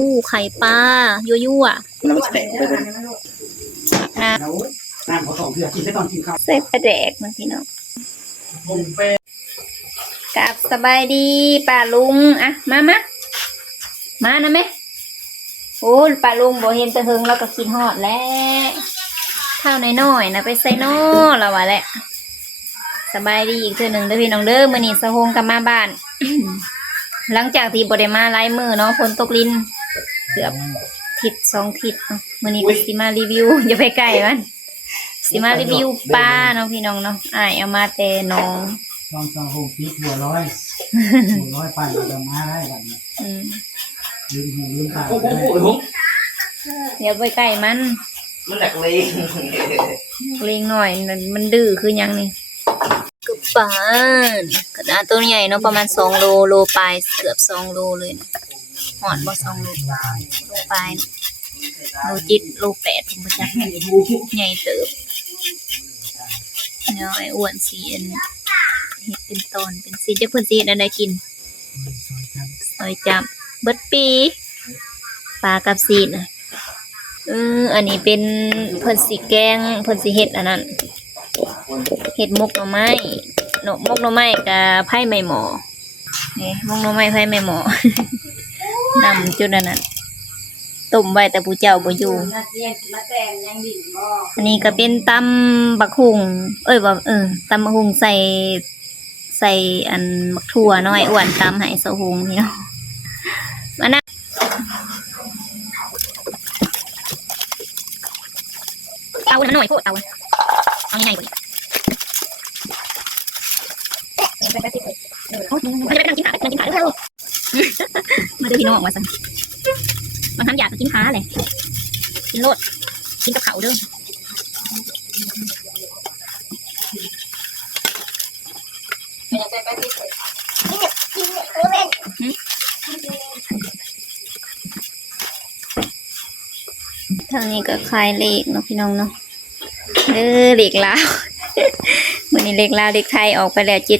อู้ไข่ปลายั่วน้ำแตกไปเลย ๆนะน้ำเขาสองเถื่อกินได้ตอนกินข้าว ใส่ปลาแดกมันพี่น้องกับสบายดีป้าลุงอะมานะแม่โอ้ป้าลุงบ่เห็นตะเฮงเราก็กินฮอดแล้วข้าวน้อยๆนะไปใส่นอแล้วว่าแหละสบายดีอีกเทื่อหนึ่งเด้อพี่น้องเด้อมื้อนี้สะโฮงกลับมาบ้าน หลังจากที่บ่ได้มาหลายมื้อเนาะฝนตกลิ้นเกือบทิศ2 ทิศเนาะมื้อนี้ก็สิมารีวิว อย่าไปใกล้มันสิมารีวิวปลาเนาะพี่น้องเนาะอ้ายเอามาแต่หนอง ลองโฮมปีหัวร้อยปั่นจะมาได้แบบนี้ลืมหูลืมตา โอ้โหผม อย่าไปใกล้มัน มันแหลกเลย เลี้ยงหน่อยมันดื้อคือยังนี่กระปานกระดาษตัวใหญ่เนาะประมาณ2 โลปลายเกือบ2 โลเลยนะหอนบ่2 โลปลายโล7 โล 8ผมบ่จักใหญ่เติบเนาะไอ้อ้วนสีอันเฮ็ดเป็นตอนเป็นสีจะเพิ่นสิเฮ็ดอันใดกินซอยจับเบิดปีปลากับซีดน่ะอันนี้เป็นเพิ่นสิแกงเพิ่นสิเฮ็ดอันนั้นเฮ็ดมกหน่อไม้มกหน่อไม้กับไผ่ไม้หมอนี่มกหน่อไม้ไผ่ไม้หมอ นำจุดนั้นต้มไว้แต่ผู้เจ้าบ่อยู่อันนี้ก็เป็นตำบักหุ่งตำบักหุ่งใส่อันบักถั่วน้อยอ้วนตำให้เสาหงนี่เนาะมานะเตาหน่อยโพดเตาเอาง่ายๆกว่ามันจะไปนั่งกินขาเร็วมาดูพี่น้องว่าสั่งบางครั้งอยากกินขาเลยกินโลดกินกับเขาเด้อทางนี้ก็คลายเลขเนาะพี่น้องเนาะเลขลาว วันนี้เลขลาวเลขไทยออกไปแล้ว7778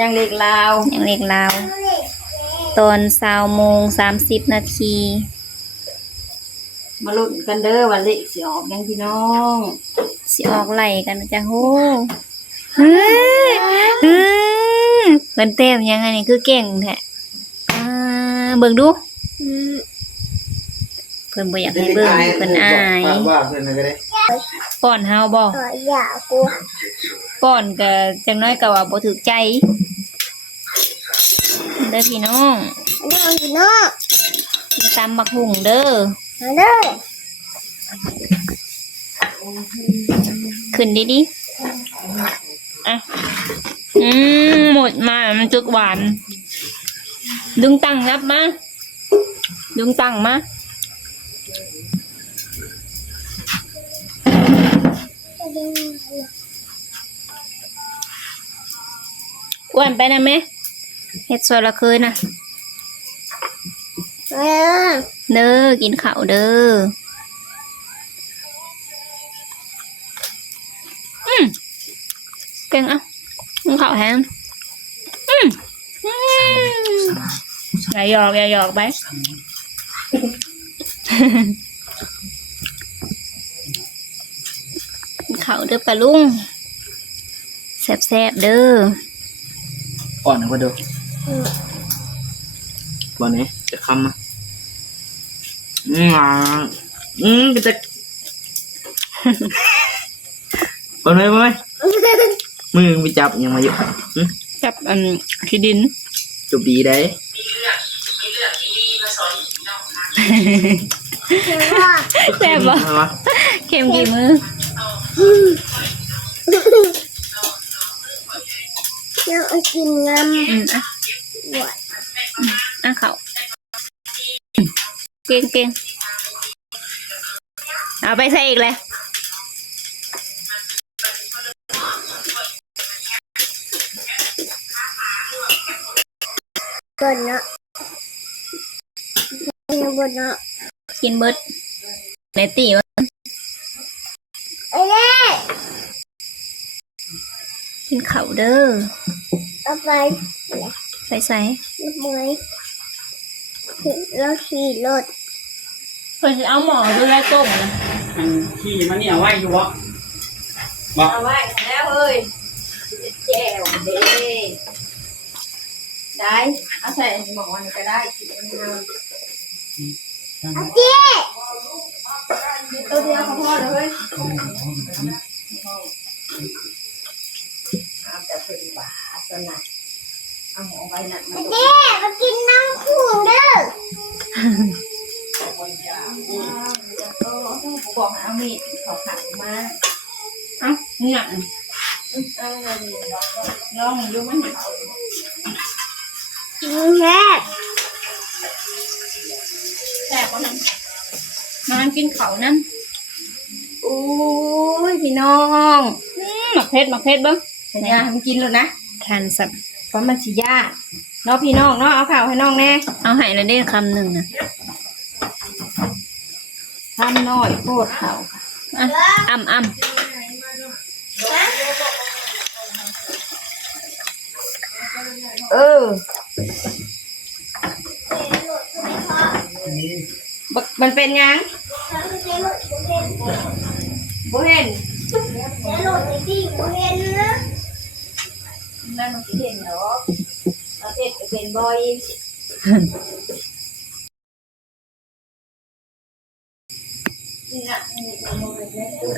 ยังเลขลาวตอน20:30 มาลุ้นกันเด้อว่าเลขสิออกยังพี่น้อง สิออกไหลกันนะจ๊ะโหเบิ่นเต็มยังไงนี่คือเก่งแท้เบิ่งดูเพิ่นบ่อยากให้เบิ่งเพิ่นอาย ว่าเพื่อนอะไรก็ได้ ป้อนเฮาบ่อยากกูป้อนก็จังน้อยก็ว่าบ่ถูกใจเด้อพี่น้องมีตำบักหุ่งเด้อขึ้นดีๆอ่ะหมดมามันจุกหวานดึงตั้งรับมาดึงตั้งมาอ้วนไปนะแม่เฮ็ดซอยละคืนนะเด้อกินข้าวเด้อเก่งอ่ะกินข้าวแฮมอย่าหยอกไปกินข้าวเด้อปลาลุงแซ่บๆเด้อก่อนนะก็ดูวันนี้จะคำอ่ะก็จะวันนี้ไหมมือไปจับยังมาอยู่จับอันขี้ดินจบดีได้แซ่บบ่เค็มกี่มือยังกินน้ำเขาเก่งเอาไปใส่อีกเลยก่อนนะกินเบิดในตีวะกินข้าวเด้อ เอาไปใส่ลูกไม้ เราขี่รถ เพิ่นสิเอาหมอดูแลต้มนะ มันขี้มันนี่เอาไว้อยู่บ่บ่ เอาไว้แล้วเอ้ยแจ่วเด้ได้เอาใส่หมอนี่ก็ได้กินเอาตัวเดียวพอเลยเอาแต่เพิ่นว่าสนะเอาหมอไว้นั่นมัน เจ๊มากินน้ำขุ่นเด้อ บอกให้เอามีดเขาขัดมาเอ้าเนี่ยเอาเลยลองดูมันเขา กินแค่ แซ่บก็มันกินเขานั่นโอ้ยพี่น้องหมักเพชรเบิ้งเป็นไงมันกินเลยนะคันสับเพราะมันสิยากเนาะพี่น้องเนาะเอาข่าวให้น้องแน่เอาให้ละได้คำหนึ่งนะทำน้อยโคตรเขาอ่ำมันเป็นยังบ่เห็น เจ๊หลุดในที่กูเห็นนะ นั่นมันเห็นเนาะเราเห็นเป็นบ่อยนี่นะนี่มันเป็นแม่ตุ้ม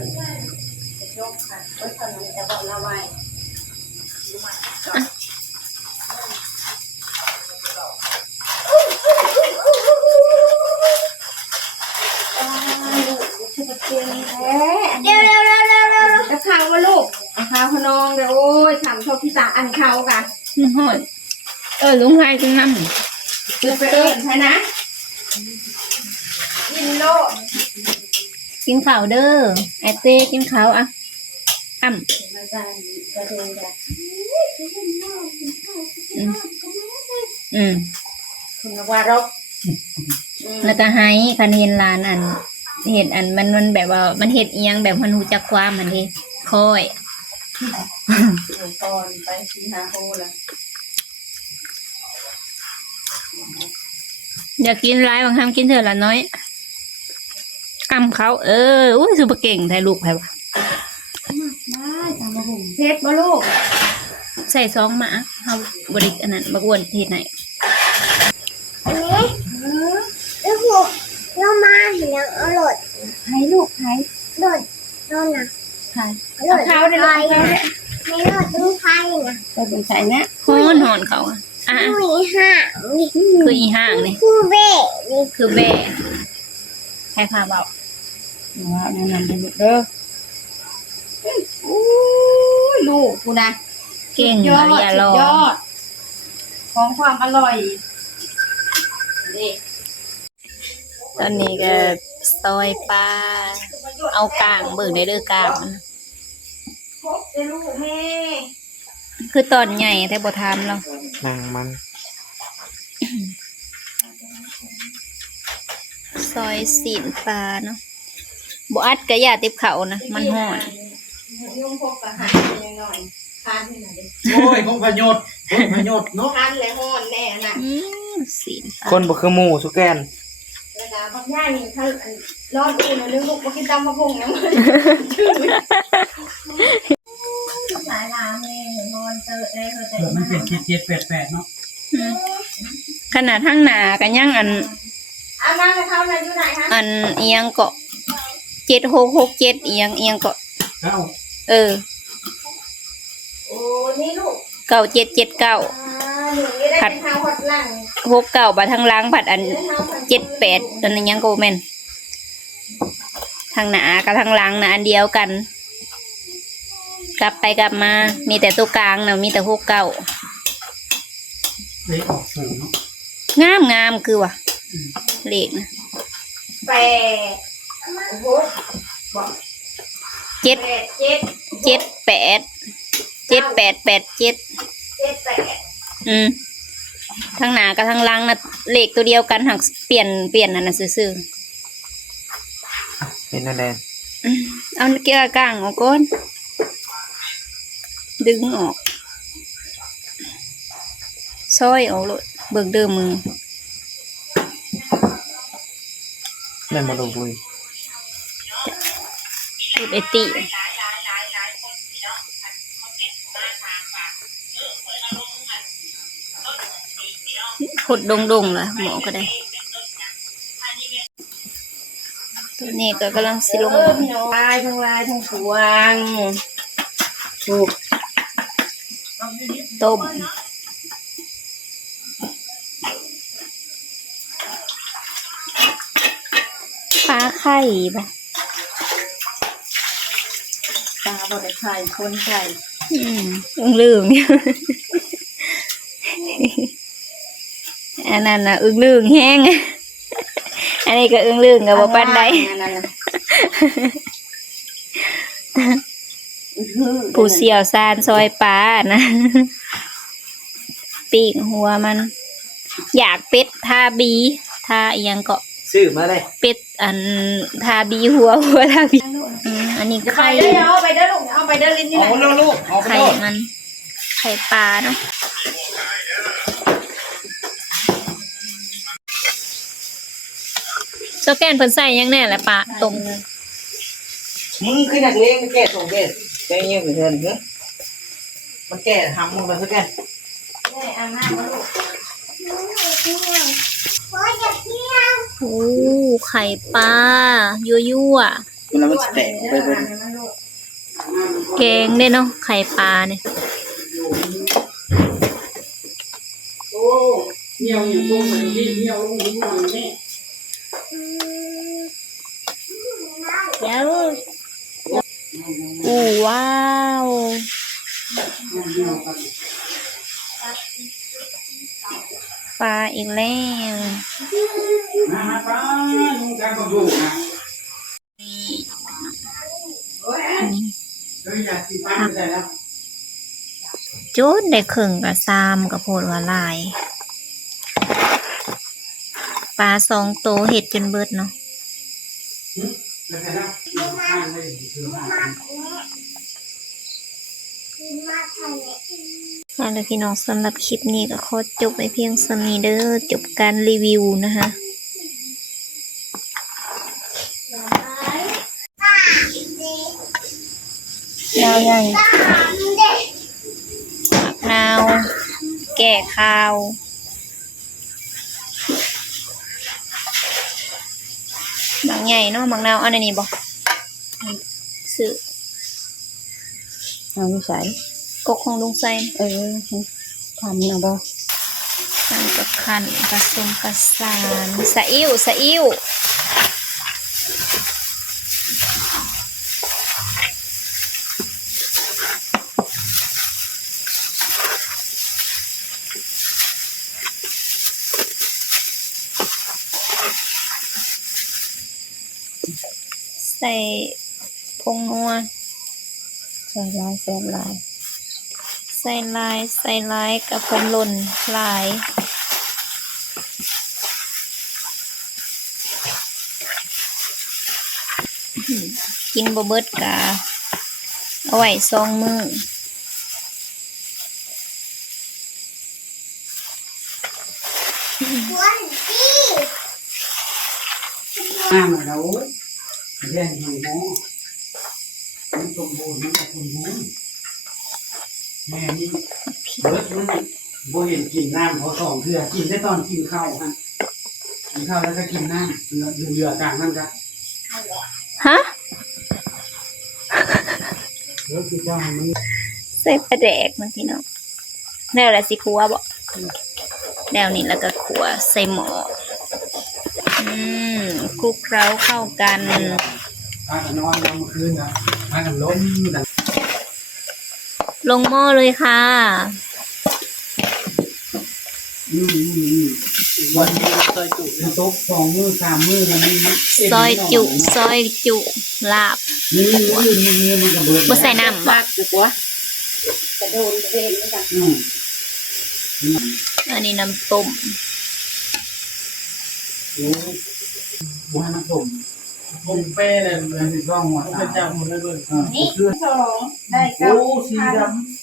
จะยกค่ะก็ทำมันจะบอกเราไว้เดี๋ยว แล้วข้าวมาลูกข้าวขนองเดี๋ยวโอ้ยทำชอบพี่ตาอันข้าวกันหอยลุงไทยจึงนำคือไปใช่นะกินโลกินข้าวเด้อไอเต้กินข้าวอ่ะคุณว่ารบแล้วก็ให้คันเห็นร้านอันเห็ดอันมันแบบว่ามันเห็ดเอียงแบบมันหูจักความมันดิค่อยตอนไป4-5 โลแล้วอยากกินร้ายบางครั้งกินเถอะละน้อยเขาอุ้ยสุดเก่งไทยลูกไผวะได้ตามมาหุ่มเพชรบ่ลูกใส่ซองมาเฮาบริกอันนั้นบักวนเฮ็ดไหนอันนี้แล้วพวกเรามาเห็นยังเอาหลด ให้ลูกให้ หลดโดนนะ ให้ หลดเขาได้เลยไม่หลดต้องไฟนะ ไปเป็นใส่นะฮ้อนเขาอ่ะ มีห่างนี่ คืออีห่างนี่ คือเบ้นี่ คือแบ่ให้พาเบาว่าแนะนำไปเด้อลูกกูนะเก่งอย่ารอของความอร่อยตอนนี้ก็ซอยปลาเอากลางเบิ่งได้เด้อกลางมันคือตอนใหญ่แต่บ่ทำเรานางมัน ซอยสีนปลาเนาะบ่อัดกะอย่าติบเขานะมันห่อนยุ่งพกกะหันหน่อยคันนี่น่ะดิ โอ้ยพยศเนาะ คันและห่อนแน่น่ะสีนปลา คนบ่คือหมูสุแกน แล้วก็บักย่านี่ถ้ารอดอู่นะเรื่องลูกบ่กินตำมะพงยังหลายร้านแม่ฮอนเตอร์ได้เขาแต่ มันเป็น7-8เนาะ ขนาดทั้งหนากันยังอัน เอามากับเขาอยู่ไหนคะ อันเอียงเกาะ7667เอียงเกาะ เอา โอ้นี่ลูก 9779 หนูนี่ได้เป็นเท้าหดหลัง 69บาททางหล้างบัดอัน78อันนั้นยังก็แม่นทางหน้ากับทางหลังน่ะอันเดียวกัน กลับไปกลับมามีแต่ตัวกลางน่ะมีแต่69 เลขออกสูงเนาะ งามคือว่ะเลขนะ แปดโอ้โห 7 78 7887 ทางหน้ากับทางหลังน่ะเลขตัวเดียวกันหักเปลี่ยนนั่นน่ะซื่อ เป็นนั่นแดน ๆเอาเกี่ยวกลางออกก่อนดึงออกซอยออกเลยเบิกเดิมมือ เลยมาดูเลย สูตรไอติขุดดงๆเลยหมอก็ได้ตัวนี้ก็กำลังสิลง ลายทั้งลายทั้งพวงถูก ต้มปลาไข่บ่ ปลาบดไข่คนไข่ ลืมอันนั้นน่ะอึ้งลืมแห้งอันนี้ก็อึ้งลืมกับบ่ปานใดผู้เสี่ยวซานซอยปลานะปีกหัวมัน อยากเป็ดทาบีทาอีหยังก็ ซื้อมาเลย เป็ดอันทาบีหัวทาบีอันนี้ ไป ไข่ เด้อเอาไปเด้อลูกเอาไปเด้อลิ้นนี่ เอา แหละ ลูกเอาไป ไข่ โลด มันไข่ปลาเนาะเจ้าแก่นเพิ่นใส่หยังแน่แหละปลาต้ม มึงคือนักเลงแก่ส่งแก่แก่เงี้ยเหมือนกันเนอะมันแก่ทำมึงมาสักแก่ เอาหน้ามาลูก โอ้ยอย่าเที่ยว โอ้ไข่ปลายั่ว มันแล้วมันแตกไปบน ๆแกงได้เนาะไข่ปลาเนี่ย โอ้เหี่ยวอยู่ตรงไหนนี่เหี่ยวลงหินหน่อยนี่ เดี๋ยวอู้ว้าวปลาอีกแล้ว มาป้าลุงการก็อยู่นะเฮ้ยอยากกินปลาไม่ได้แล้ว จุดได้ครึ่งกับซามกับโพดว่าลายปลา2 ตัวเห็ดจนเบิดเนาะ แล้วแต่ละข้างเลยคือมา กินมาทะเล เอาล่ะพี่น้องสำหรับคลิปนี้ก็ขอจบไปเพียงส่านี้เด้อจบการรีวิวนะคะนาวใหญ่ ตามเด็ก นาวแก่ข้าวหมักใหญ่เนาะหมักนาวเอาในนี้บ่ซื้อ เอาไม่ใส่ กกของลุงไซน์ ทำนะบ่ น้ำกับขันผสมกระสานสะอิ่วสะอิ่วใส่ผงนัว ใส่ลายแซ่บลาย ใส่ลายกับผมหล่นลายกินบ่เบิดกะเอาไว้2 มื้อ วันที่ น้ำเราแย่งหอยหมูมันสมบูรณ์มันก็สมบูรณ์แม่นี่เบิดมันบ่เห็นกินน้ำเขา2 เทื่อกินได้ตอนกินข้าวฮะกินข้าวแล้วก็กินน้ำเหลือกลางนั่นจ้ะ ฮะ แล้วคือเจ้ามัน ใส่ปลาแดกนะพี่น้องแล้วละสิครัวบ่แล้วนี่แล้วก็ขัวใส่หม้อคลุกเคล้าเข้ากัน พากันนอนกลางคืนนะพากันล้มกัน ลงหม้อเลยค่ะ วันนี้ซอยจุมันตก2 มื้อ 3 มื้อมันมัน ซอยจุลาบ นี่มันก็เบิด บ่ใส่น้ำบ่ ปักดีกว่ากระโดนกระเด็นด้วยกัน อันนี้น้ำต้ม บ้านน้ำส้มผมเป้เลยมันร่องหัวตาจับหมดเลยนี่ 2ได้ โอ้ 9 สีดำ